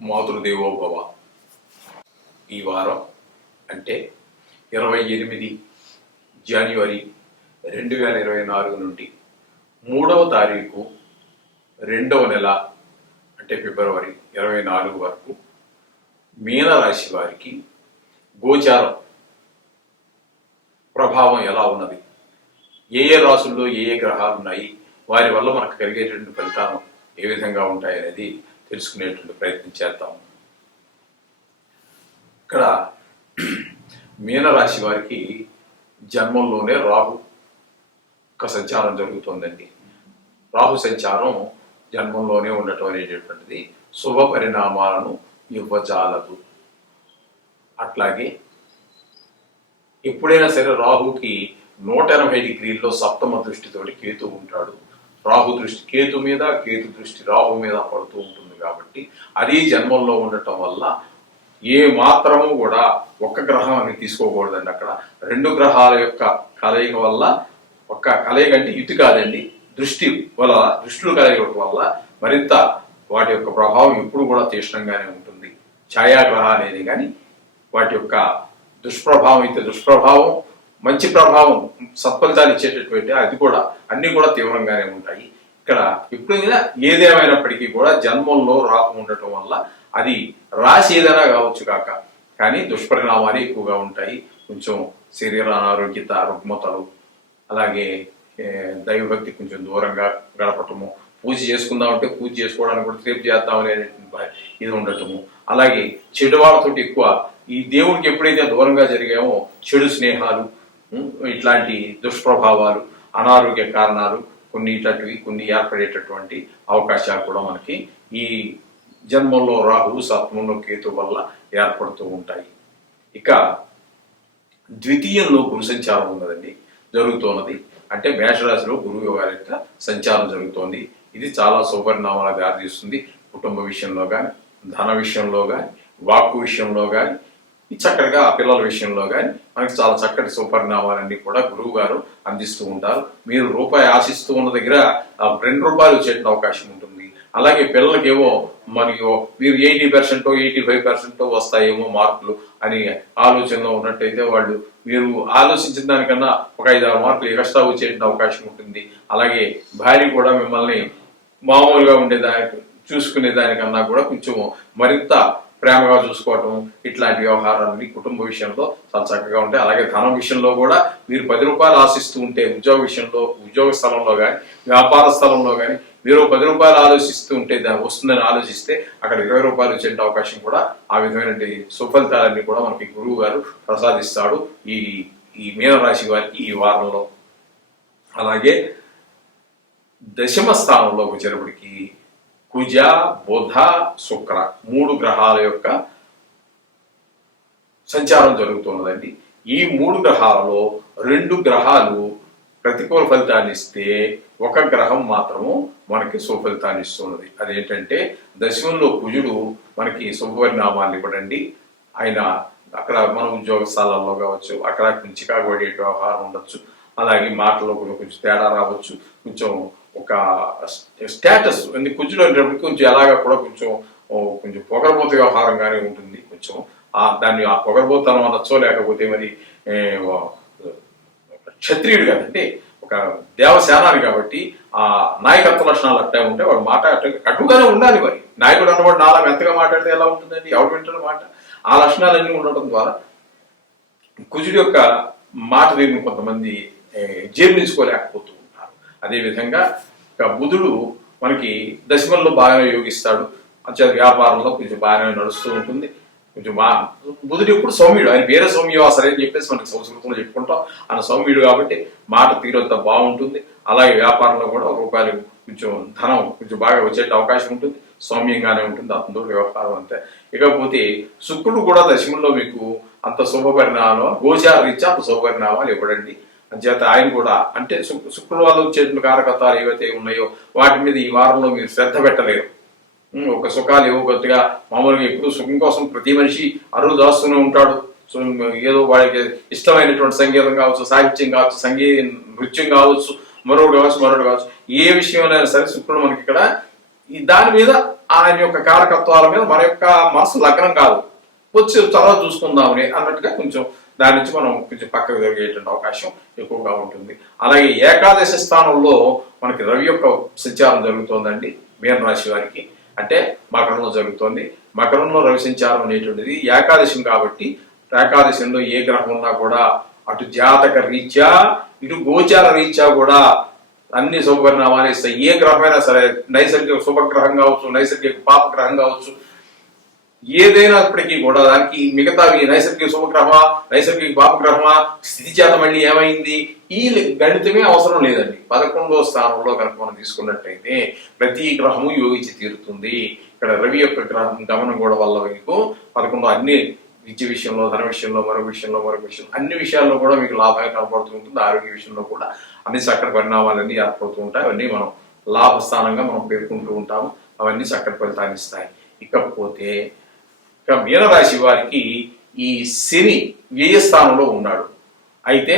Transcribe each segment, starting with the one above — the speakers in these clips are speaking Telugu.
మాతృదేవోభవ. ఈ వారం అంటే ఇరవై ఎనిమిది జనవరి రెండు వేల ఇరవై నాలుగు నుండి మూడవ తారీఖు రెండవ నెల అంటే ఫిబ్రవరి ఇరవై నాలుగు వరకు మీనరాశి వారికి గోచారం ప్రభావం ఎలా ఉన్నది? ఏ ఏ రాసుల్లో ఏ ఏ గ్రహాలు ఉన్నాయి? వారి వల్ల మనకు కలిగేటువంటి ఫలితాలు ఏ విధంగా ఉంటాయి అనేది తెలుసుకునేటువంటి ప్రయత్నం చేద్దాం. ఇక్కడ మీనరాశి వారికి జన్మంలోనే రాహు ఒక సంచారం జరుగుతుందండి. రాహు సంచారం జన్మంలోనే ఉండటం అనేటటువంటిది శుభ పరిణామాలను ఇవ్వజాలదు. అట్లాగే ఎప్పుడైనా సరే రాహుకి నూట ఎనభై డిగ్రీల్లో సప్తమ దృష్టితోటి కేతు ఉంటాడు. రాహు దృష్టి కేతు మీద కేతు దృష్టి రాహు మీద పడుతూ ఉంటుంది. కాబట్టి అది జన్మంలో ఉండటం వల్ల ఏ మాత్రము కూడా ఒక్క గ్రహం అని తీసుకోకూడదండి అక్కడ. రెండు గ్రహాల యొక్క కలయిక వల్ల ఒక్క కలయిక అంటే ఇటు కాదండి దృష్టి వల్ల దృష్టిలు కలయిక వల్ల మరింత వాటి యొక్క ప్రభావం ఎప్పుడు కూడా తీక్షణంగానే ఉంటుంది. ఛాయాగ్రహ అనేది కానీ వాటి యొక్క దుష్ప్రభావం అయితే దుష్ప్రభావం మంచి ప్రభావం సత్ఫలితాలు ఇచ్చేటటువంటి అది కూడా అన్ని కూడా తీవ్రంగానే ఉంటాయి. ఇక్కడ ఎప్పుడైనా ఏదేమైనప్పటికీ కూడా జన్మంలో రాహు ఉండటం వల్ల అది రాశి ఏదైనా కావచ్చు కాక. కానీ దుష్పరిణామాలు ఎక్కువగా ఉంటాయి. కొంచెం శరీర అనారోగ్యత రుగ్మతలు అలాగే దైవభక్తి కొంచెం దూరంగా గడపటము పూజ చేసుకుందాం అంటే పూజ చేసుకోవడానికి కూడా రేపు చేద్దాం అనే ఇది ఉండటము. అలాగే చెడు వాళ్ళతోటి ఎక్కువ ఈ దేవుడికి ఎప్పుడైతే దూరంగా జరిగామో చెడు స్నేహాలు ఇట్లాంటి దుష్ప్రభావాలు అనారోగ్య కారణాలు కొన్ని ఇట్లాంటివి కొన్ని ఏర్పడేటటువంటి అవకాశాలు కూడా మనకి ఈ జన్మంలో రాహు సత్వంలో కేతు వల్ల ఏర్పడుతూ ఉంటాయి. ఇక ద్వితీయంలో గురు సంచారం ఉన్నదండి జరుగుతున్నది. అంటే మేషరాశిలో గురువు గారి యొక్క సంచారం జరుగుతోంది. ఇది చాలా శుభపరిణామాలకు దారితీస్తుంది కుటుంబ విషయంలో కానీ ధన విషయంలో కానీ వాక్కు విషయంలో కానీ చక్కగా పిల్లల విషయంలో కానీ మనకి చాలా చక్కటి సుపరిణామాలన్నీ కూడా గురువు గారు అందిస్తూ ఉంటారు. మీరు రూపాయి ఆశిస్తూ ఉన్న దగ్గర రెండు రూపాయలు వచ్చేట అవకాశం ఉంటుంది. అలాగే పిల్లలకేమో మరియు మీరు eighty percent eighty five percent వస్తాయేమో మార్కులు అని ఆలోచనలో ఉన్నట్టయితే వాళ్ళు మీరు ఆలోచించిన దానికన్నా ఒక ఐదు ఆరు మార్కులు ఎక్స్ట్రా వచ్చేట అవకాశం ఉంటుంది. అలాగే భార్య కూడా మిమ్మల్ని మామూలుగా ఉండేదానికి చూసుకునే దానికన్నా కూడా కొంచెం మరింత ప్రేమగా చూసుకోవటం ఇట్లాంటి వ్యవహారాలని కుటుంబ విషయంలో చాలా చక్కగా ఉంటాయి. అలాగే ధనం విషయంలో కూడా మీరు పది రూపాయలు ఆశిస్తూ ఉంటే ఉద్యోగ విషయంలో ఉద్యోగ స్థలంలో కానీ వ్యాపార స్థలంలో కానీ మీరు పది రూపాయలు ఆలోచిస్తూ ఉంటే దాని వస్తుందని ఆలోచిస్తే అక్కడ ఇరవై రూపాయలు వచ్చే అవకాశం కూడా ఆ విధమైన సుఫలితాలన్నీ కూడా మనకి గురువు గారు ప్రసాదిస్తాడు ఈ ఈ మీనరాశి వారికి ఈ వారంలో. అలాగే దశమ స్థానంలో వచ్చేటప్పటికి కుజ బుధ శుక్ర మూడు గ్రహాల యొక్క సంచారం జరుగుతున్నదండి. ఈ మూడు గ్రహాలలో రెండు గ్రహాలు ప్రతికూల ఫలితాన్ని ఇస్తే ఒక గ్రహం మాత్రము మనకి సుఫలితాన్ని ఇస్తున్నది. అదేంటంటే దశమంలో కుజుడు మనకి శుభపరిణామాలు ఇవ్వడండి. ఆయన అక్కడ మన ఉద్యోగ స్థలాల్లో కావచ్చు అక్కడ కొంచెం చికాకు పడే వ్యవహారం ఉండొచ్చు. అలాగే మాటలో కూడా కొంచెం తేడా రావచ్చు. కొంచెం ఒక స్టేటస్ ఎందుకు కుజుడు అనేటప్పటికి కొంచెం ఎలాగా కూడా కొంచెం కొంచెం పొగరబోతు వ్యవహారంగానే ఉంటుంది కొంచెం. ఆ దాన్ని ఆ పొగరబోతనం అనొచ్చో లేకపోతే మరి క్షత్రియుడు కదండి ఒక దేవసేనాని కాబట్టి ఆ నాయకత్వ లక్షణాలు అట్టే ఉంటే వాడు మాట కట్టుగానే ఉండాలి మరి. నాయకుడు అన్నవాడు నాలా మెత్తగా మాట్లాడితే ఎలా ఉంటుందండి? ఎవరు వింటారు మాట? ఆ లక్షణాలన్నీ ఉండటం ద్వారా కుజుడి యొక్క మాట దీన్ని కొంతమంది ఏ, జీర్ణించుకోలేకపోతూ అదేవిధంగా బుధుడు మనకి దశమంలో బాగా యోగిస్తాడు. అంచేత వ్యాపారంలో కొంచెం బాగానే నడుస్తూ ఉంటుంది. కొంచెం బా బుధుడు ఎప్పుడు సౌమ్యుడు. ఆయన వేరే సౌమ్యవాసరే అని చెప్పేసి మనకి సంస్కృతంలో చెప్పుకుంటాం. ఆయన సౌమ్యుడు కాబట్టి మాట తీరంత బాగుంటుంది. అలాగే వ్యాపారంలో కూడా రూపాయలు కొంచెం ధనం కొంచెం బాగా వచ్చే అవకాశం ఉంటుంది. సౌమ్యంగానే ఉంటుంది. అందులో వ్యవహారం అంతే. ఇకపోతే శుక్రుడు కూడా దశముల్లో మీకు అంత శుభపరిణామాలు గోచార రీత్యా అంత శుభపరిణామాలు ఇవ్వడండి. చేత ఆయన కూడా అంటే శుక్రవారం శుక్రుడు కారకత్వాలు ఏవైతే ఉన్నాయో వాటి మీద ఈ వారంలో మీరు శ్రద్ధ పెట్టలేరు. ఒక సుఖాలు ఏవో కొద్దిగా మామూలుగా ఎప్పుడు సుఖం కోసం ప్రతి మనిషి అరువు దాస్తూనే ఉంటాడు. ఏదో వాడికి ఇష్టమైనటువంటి సంగీతం కావచ్చు సాహిత్యం కావచ్చు సంగీత నృత్యం కావచ్చు మరొకటి కావచ్చు మరొకటి కావచ్చు ఏ విషయంలో సరే శుక్రుడు మనకి ఇక్కడ దాని మీద ఆయన యొక్క కారకత్వాల మీద మన యొక్క మనసు లగ్నం కాదు. వచ్చి తర్వాత చూసుకుందామని అన్నట్టుగా కొంచెం దాని నుంచి మనం కొంచెం పక్కకు జరిగేటువంటి అవకాశం ఎక్కువగా ఉంటుంది. అలాగే ఏకాదశి స్థానంలో మనకి రవి యొక్క సంచారం జరుగుతోందండి మీన రాశి వారికి. అంటే మకరంలో జరుగుతోంది. మకరంలో రవి సంచారం అనేటువంటిది ఏకాదశం కాబట్టి ఏకాదశంలో ఏ గ్రహం ఉన్నా కూడా అటు జాతక రీత్యా ఇటు గోచార రీత్యా కూడా అన్ని శుభపరిణామాలు ఇస్తాయి. ఏ గ్రహమైనా సరే నైసర్గిక శుభగ్రహం కావచ్చు నైసర్గిక పాప గ్రహం కావచ్చు ఏదైనప్పటికీ కూడా దానికి మిగతావి నైసర్గిక శుభగ్రహమా నైసర్గిక పాపగ్రహమా స్థితి చేత మళ్ళీ ఏమైంది? ఈ గణితమే అవసరం లేదండి. పదకొండో స్థానంలో కనుక మనం తీసుకున్నట్టయితే ప్రతి గ్రహము యోగించి తీరుతుంది. ఇక్కడ రవి యొక్క గ్రహం గమనం కూడా వల్ల మీకు పదకొండో అన్ని విద్య విషయంలో ధన విషయంలో మరొక విషయంలో మరొక విషయం అన్ని విషయాల్లో కూడా మీకు లాభంగా కనపడుతూ ఉంటుంది. ఆరోగ్య విషయంలో కూడా అన్ని చక్కటి పరిణామాలన్నీ ఏర్పడుతూ ఉంటాయి. అవన్నీ మనం లాభస్థానంగా మనం పేర్కొంటూ ఉంటాము. అవన్నీ చక్కటి ఫలితాన్ని ఇస్తాయి. ఇకపోతే ఇక మీనరాశి వారికి ఈ శని వ్యయస్థానంలో ఉన్నాడు. అయితే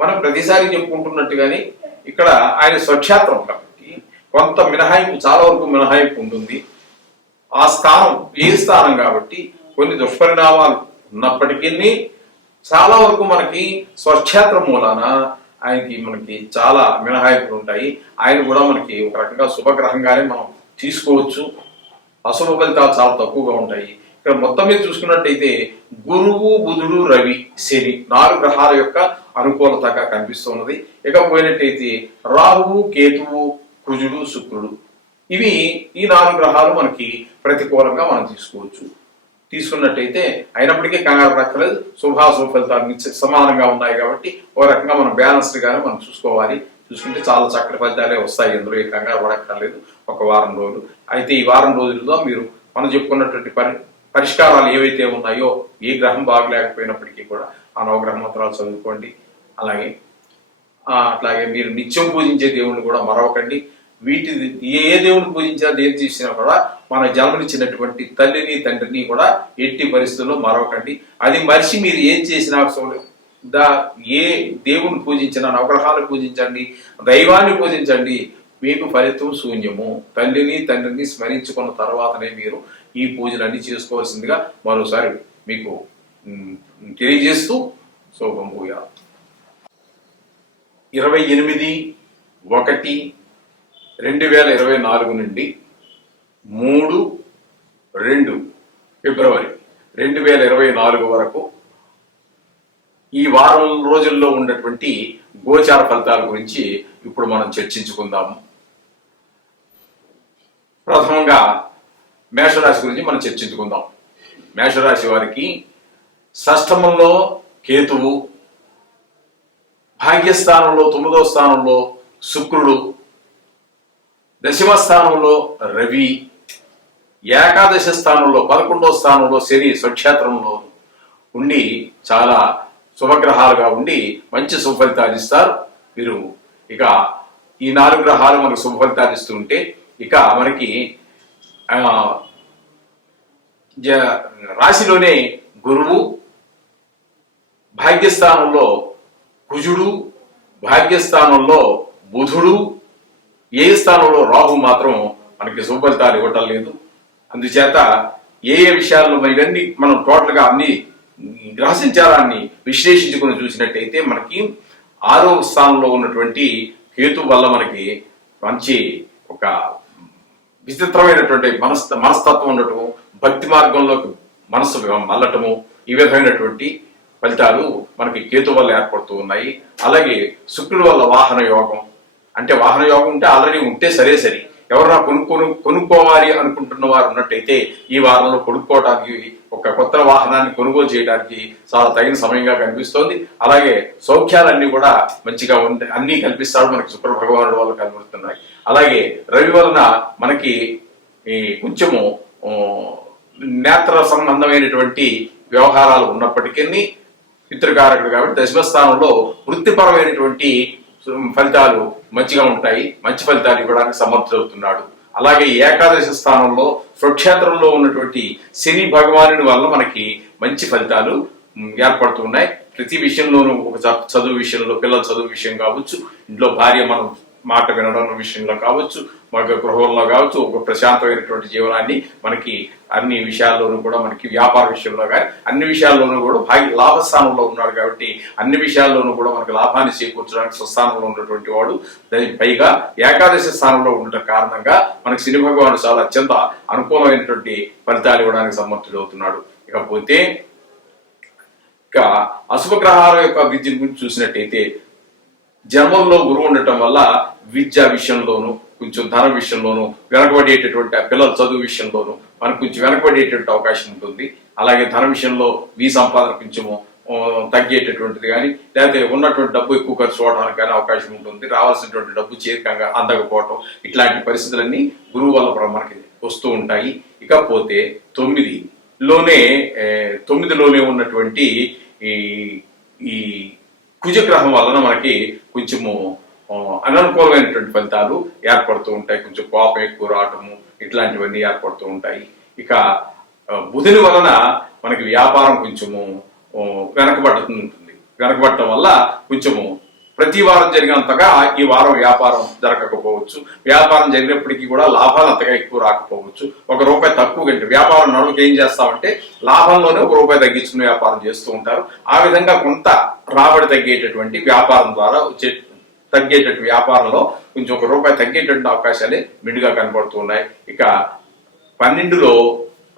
మనం ప్రతిసారి చెప్పుకుంటున్నట్టుగాని ఇక్కడ ఆయన స్వక్షేత్రం కాబట్టి కొంత మినహాయింపు చాలా వరకు మినహాయింపు ఉంటుంది. ఆ స్థానం వ్యయ స్థానం కాబట్టి కొన్ని దుష్పరిణామాలు ఉన్నప్పటికీ చాలా వరకు మనకి స్వక్షేత్రం మూలాన ఆయనకి మనకి చాలా మినహాయింపులు ఉంటాయి. ఆయన కూడా మనకి ఒక రకంగా శుభగ్రహంగానే మనం తీసుకోవచ్చు. అశుభ ఫలితాలు చాలా తక్కువగా ఉంటాయి. ఇక్కడ మొత్తం మీద చూసుకున్నట్టయితే గురువు బుధుడు రవి శని నాలుగు గ్రహాల యొక్క అనుకూలతగా కనిపిస్తున్నది ఇక పోయినట్టయితే రాహువు కేతువు కుజుడు శుక్రుడు ఇవి ఈ నాలుగు గ్రహాలు మనకి ప్రతికూలంగా మనం తీసుకోవచ్చు. తీసుకున్నట్టయితే అయినప్పటికీ కంగారు రక్కలేదు శుభాశుభ ఫలితాలు సమానంగా ఉన్నాయి కాబట్టి ఓ రకంగా మనం బ్యాలెన్స్డ్ గానే మనం చూసుకోవాలి. చూసుకుంటే చాలా చక్కటి ఫలితాలే వస్తాయి. ఇందులో ఏ కంగారు పడక్కర్లేదు. ఒక వారం రోజులు. అయితే ఈ వారం రోజుల్లో మీరు మనం చెప్పుకున్నటువంటి పని పరిష్కారాలు ఏవైతే ఉన్నాయో ఏ గ్రహం బాగలేకపోయినప్పటికీ కూడా ఆ నవగ్రహ మంత్రాలు చదువుకోండి. అలాగే అట్లాగే మీరు నిత్యం పూజించే దేవుణ్ణి కూడా మరవకండి. వీటి ఏ దేవుని పూజించినా దేని చేసినా కూడా మన జన్మనిచ్చినటువంటి తల్లిని తండ్రిని కూడా ఎట్టి పరిస్థితుల్లో మరవకండి. అది మరిచి మీరు ఏం చేసినా దా ఏ దేవుని పూజించినా నవగ్రహాలను పూజించండి దైవాన్ని పూజించండి మీకు ఫలితం శూన్యము. తల్లిని తండ్రిని స్మరించుకున్న తర్వాతనే మీరు ఈ పూజలన్నీ చేసుకోవాల్సిందిగా మరోసారి మీకు తెలియజేస్తూ శోభంభూయ ఇరవై ఎనిమిది ఒకటి రెండు వేల ఇరవై నాలుగు నుండి మూడు రెండు ఫిబ్రవరి రెండు వేల ఇరవై నాలుగు వరకు ఈ వారం రోజుల్లో ఉన్నటువంటి గోచార ఫలితాల గురించి ఇప్పుడు మనం చర్చించుకుందాము. ప్రథమంగా మేషరాశి గురించి మనం చర్చించుకుందాం. మేషరాశి వారికి షష్టమంలో కేతువు భాగ్యస్థానంలో తొమ్మిదో స్థానంలో శుక్రుడు దశమ స్థానంలో రవి ఏకాదశ స్థానంలో పదకొండో స్థానంలో శని స్వక్షేత్రంలో ఉండి చాలా శుభగ్రహాలుగా ఉండి మంచి శుభఫలితాలు ఇస్తారు. వీరు ఇక ఈ నాలుగు గ్రహాలు మనకు శుభఫలితాలు ఇస్తుంటే ఇక మనకి రాశిలోనే గురువు భాగ్యస్థానంలో కుజుడు భాగ్యస్థానంలో బుధుడు ఏ స్థానంలో రాహు మాత్రం మనకి శుభఫలితాలు ఇవ్వటం లేదు. అందుచేత ఏ ఏ విషయాల్లో ఇవన్నీ మనం టోటల్గా అన్ని గ్రహ విశ్లేషించుకుని చూసినట్టయితే మనకి ఆరో స్థానంలో ఉన్నటువంటి కేతు వల్ల మనకి మంచి ఒక విచిత్రమైనటువంటి మనస్ మనస్తత్వం ఉండటము భక్తి మార్గంలోకి మనసు మల్లటము ఈ విధమైనటువంటి ఫలితాలు మనకి కేతు వల్ల ఏర్పడుతూ ఉన్నాయి. అలాగే శుక్రుడు వల్ల వాహన యోగం. అంటే వాహన యోగం ఉంటే ఆల్రెడీ ఉంటే సరే సరి. ఎవరన్నా కొనుక్కొను కొనుక్కోవాలి అనుకుంటున్న వారు ఉన్నట్టయితే ఈ వారంలో కొనుక్కోవడానికి ఒక కొత్త వాహనాన్ని కొనుగోలు చేయడానికి చాలా తగిన సమయంగా కనిపిస్తోంది. అలాగే సౌఖ్యాలన్నీ కూడా మంచిగా ఉంటాయి అన్నీ కల్పిస్తాడు మనకి శుక్ర భగవానుడు వల్ల కనబడుతున్నాయి. అలాగే రవి వలన మనకి ఈ కొంచెము నేత్ర సంబంధమైనటువంటి వ్యవహారాలు ఉన్నప్పటికీ పితృకారకుడు కాబట్టి దశమస్థానంలో వృత్తిపరమైనటువంటి ఫలితాలు మంచిగా ఉంటాయి. మంచి ఫలితాలు ఇవ్వడానికి సమర్థుడవుతున్నాడు. అలాగే ఏకాదశ స్థానంలో స్వక్షేత్రంలో ఉన్నటువంటి శని భగవానుడి వల్ల మనకి మంచి ఫలితాలు ఏర్పడుతున్నాయి ప్రతి విషయంలోనూ ఒక చదువు విషయంలో పిల్లల చదువు విషయం కావచ్చు ఇంట్లో భార్య మనం మాట వినడం విషయంలో కావచ్చు మాకు గృహంలో కావచ్చు ఒక ప్రశాంతమైనటువంటి జీవనాన్ని మనకి అన్ని విషయాల్లోనూ కూడా మనకి వ్యాపార విషయంలో కానీ అన్ని విషయాల్లోనూ కూడా భాగ్య లాభస్థానంలో ఉన్నాడు కాబట్టి అన్ని విషయాల్లోనూ కూడా మనకి లాభాన్ని చేకూర్చడానికి స్వస్థానంలో ఉన్నటువంటి వాడు. దానికి పైగా ఏకాదశి స్థానంలో ఉండటం కారణంగా మనకి శని భగవానుడు చాలా అత్యంత అనుకూలమైనటువంటి ఫలితాలు ఇవ్వడానికి సమర్థుడు అవుతున్నాడు. ఇకపోతే ఇక అశుభ గ్రహాల యొక్క విద్య గురించి చూసినట్టయితే జన్మంలో గురువు ఉండటం వల్ల విద్య విషయంలోను కొంచెం ధన విషయంలోను వెనకబడేటటువంటి ఆ పిల్లల చదువు విషయంలోను మనకు కొంచెం వెనకబడేటటువంటి అవకాశం ఉంటుంది. అలాగే ధన విషయంలో మీ సంపాదన కొంచెము తగ్గేటటువంటిది కానీ లేకపోతే ఉన్నటువంటి డబ్బు ఎక్కువ ఖర్చు అవడానికి కానీ అవకాశం ఉంటుంది. రావాల్సినటువంటి డబ్బు చేరికంగా అందకపోవటం ఇట్లాంటి పరిస్థితులన్నీ గురువు వల్ల మనకి వస్తూ ఉంటాయి. ఇకపోతే తొమ్మిదిలోనే తొమ్మిదిలోనే ఉన్నటువంటి ఈ ఈ కుజగ్రహం వలన మనకి కొంచెము అననుకూలమైనటువంటి ఫలితాలు ఏర్పడుతూ ఉంటాయి. కొంచెం కోపం ఎక్కువ రావటము ఇట్లాంటివన్నీ ఏర్పడుతూ ఉంటాయి. ఇక బుధుని వలన మనకి వ్యాపారం కొంచెము వెనకబడుతుంది వెనకబడటం వల్ల కొంచెము ప్రతి వారం జరిగినంతగా ఈ వారం వ్యాపారం జరగకపోవచ్చు. వ్యాపారం జరిగినప్పటికీ కూడా లాభాలు అంతగా ఎక్కువ రాకపోవచ్చు. ఒక రూపాయి తక్కువ కంటే వ్యాపారం నడువుకి ఏం చేస్తామంటే లాభంలోనే ఒక రూపాయి తగ్గించుకుని వ్యాపారం చేస్తూ ఉంటారు. ఆ విధంగా కొంత రాబడి తగ్గేటటువంటి వ్యాపారం ద్వారా వచ్చే తగ్గేటటువంటి వ్యాపారంలో కొంచెం ఒక రూపాయి తగ్గేటటువంటి అవకాశాలే మెండుగా కనబడుతున్నాయి ఇక పన్నెండులో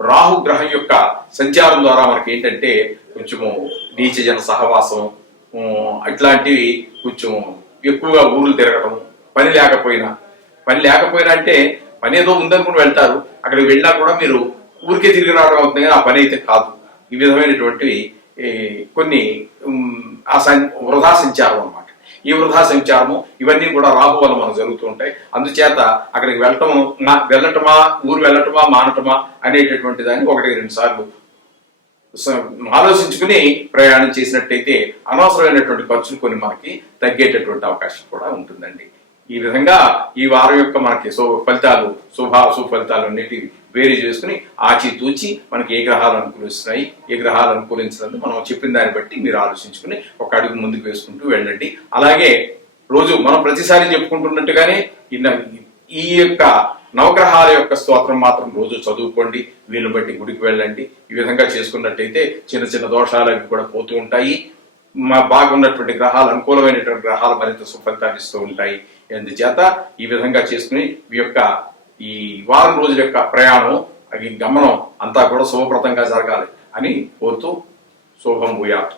రాహు గ్రహం యొక్క సంచారం ద్వారా మనకి ఏంటంటే కొంచెము నీచజన సహవాసం ఇట్లాంటివి కొంచెం ఎక్కువగా ఊర్లు తిరగటం పని లేకపోయినా. పని లేకపోయినా అంటే పని ఏదో ఉందనుకుని వెళ్తారు. అక్కడికి వెళ్ళినా కూడా మీరు ఊరికే తిరిగి రావడం అవుతుంది కానీ ఆ పని అయితే కాదు. ఈ విధమైనటువంటివి కొన్ని ఆ సం- వృధా సంచారం అనమాట ఈ వృధా సంచారము ఇవన్నీ కూడా రాహు వల్ల మనకు జరుగుతూ ఉంటాయి. అందుచేత అక్కడికి వెళ్ళటం వెళ్ళటమా ఊరు వెళ్ళటమా మానటమా అనేటటువంటి దాన్ని ఒకటి రెండు సార్లు ఆలోచించుకుని ప్రయాణం చేసినట్టయితే అనవసరమైనటువంటి ఖర్చులు కొన్ని మనకి తగ్గేటటువంటి అవకాశం కూడా ఉంటుందండి. ఈ విధంగా ఈ వారం యొక్క మనకి శుభ ఫలితాలు శుభ సుఫలితాలు అన్నిటి వేరు చేసుకుని ఆచితూచి మనకి ఏ గ్రహాలు అనుకూలిస్తున్నాయి ఏ గ్రహాలు అనుకూలించినందుకు మనం చెప్పిన దాన్ని బట్టి మీరు ఆలోచించుకుని ఒక అడుగు ముందుకు వేసుకుంటూ వెళ్ళండి. అలాగే రోజు మనం ప్రతిసారి చెప్పుకుంటున్నట్టుగానే ఈ యొక్క నవగ్రహాల యొక్క స్తోత్రం మాత్రం రోజు చదువుకోండి వీలు బట్టి గుడికి వెళ్ళండి. ఈ విధంగా చేసుకున్నట్టయితే చిన్న చిన్న దోషాలు అవి కూడా పోతూ ఉంటాయి. మా బాగున్నటువంటి గ్రహాలు అనుకూలమైనటువంటి గ్రహాలు మరింత సుఫలితాన్ని ఇస్తూ ఉంటాయి. అందుచేత ఈ విధంగా చేసుకుని ఈ యొక్క ఈ వారం రోజుల యొక్క ప్రయాణం అవి గమనం అంతా కూడా శుభప్రదంగా జరగాలి అని కోరుతూ శుభం భూయాత్.